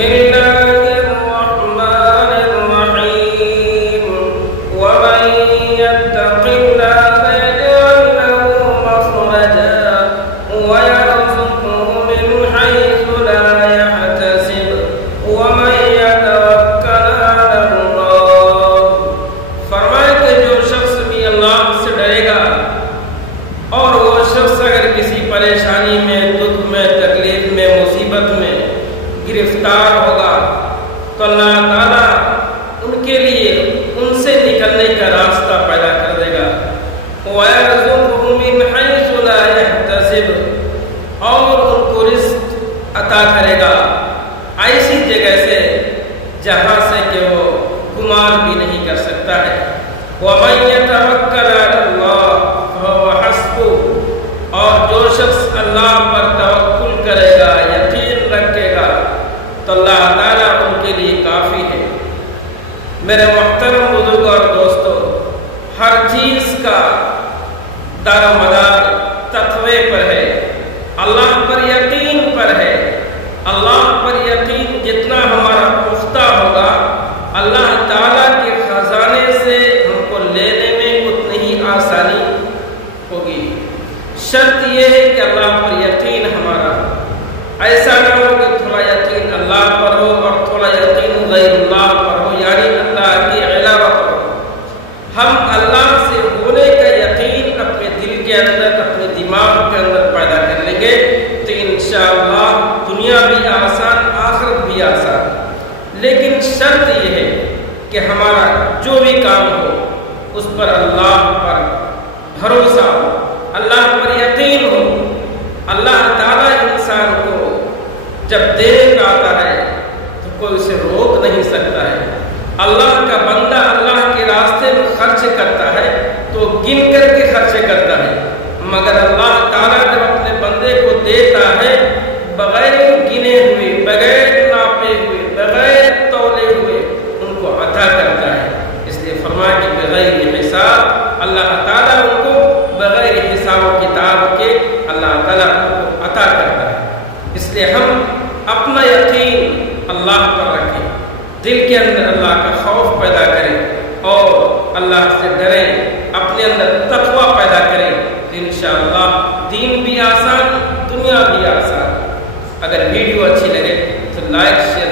الله الرحمن الرحيم ومن يتق الله يجعل له مخرجا ويرزقه من حيث لا يحتسب ومن يتوكل على الله. فرمائے کہ جو شخص بھی اللہ سے ڈرے گا اور وہ شخص اگر کسی پریشانی میں، دکھ میں، تکلیف میں، مصیبت میں گرفتار ہوگا تو اللہ تعالیٰ ان کے لیے ان سے نکلنے کا راستہ پیدا کر دے گا. وَيَرْزُقْهُ مِنْ حَيْثُ لَا يَحْتَسِبُ اور ان کو رزق عطا کرے گا ایسی جگہ سے جہاں سے کہ وہ گمان بھی نہیں کر سکتا ہے. وَمَن يَتَوَكَّلْ عَلَى اللَّهِ فَهُوَ حَسْبُهُ اور جو شخص اللہ پر توکل کرے گا، یقین رکھے گا تو اللہ تعالیٰ ان کے لیے کافی ہے. میرے محترم بزرگ اور دوستو، ہر چیز کا دار و مدار تقوی پر ہے، اللہ پر یقین پر ہے. اللہ پر یقین جتنا ہمارا پختہ ہوگا، اللہ تعالیٰ کے خزانے سے ہم کو لینے میں اتنی ہی آسانی ہوگی. شرط یہ ہے کہ اللہ پر یقین ہمارا ایسا نہ ہو کہ تھوڑا یقین اللہ پر ہو اور تھوڑا یقین غیر اللہ پر ہو، یعنی اللہ کے علاوہ پر ہو. ہم اللہ سے ہونے کا یقین اپنے دل کے اندر، اپنے دماغ کے اندر پیدا کر لیں گے تو انشاءاللہ دنیا بھی آسان، آخرت بھی آسان. لیکن شرط یہ ہے کہ ہمارا جو بھی کام ہو اس پر اللہ پر بھروسہ ہو، اللہ پر یقین ہو. اللہ تعالیٰ انسان کو جب دیکھ آتا ہے تو کوئی اسے روک نہیں سکتا ہے. اللہ کا بندہ اللہ کے راستے میں خرچ کرتا ہے تو گن کر کے خرچ کرتا ہے، مگر اللہ تعالیٰ جب اپنے بندے کو دیتا ہے بغیر گنے ہوئے، بغیر ناپے ہوئے، بغیر تولے ہوئے ان کو عطا کرتا ہے. اس لیے فرمایا کہ بغیر حساب، اللہ تعالیٰ ان کو بغیر حساب و کتاب کے اللہ تعالیٰ کو عطا کرتا ہے. اس لیے ہم اپنا یقین اللہ پر رکھیں، دل کے اندر اللہ کا خوف پیدا کریں اور اللہ سے ڈریں، اپنے اندر تقوی پیدا کریں تو انشاءاللہ دین بھی آسان، دنیا بھی آسان. اگر ویڈیو اچھی لگے تو لائک، شیئر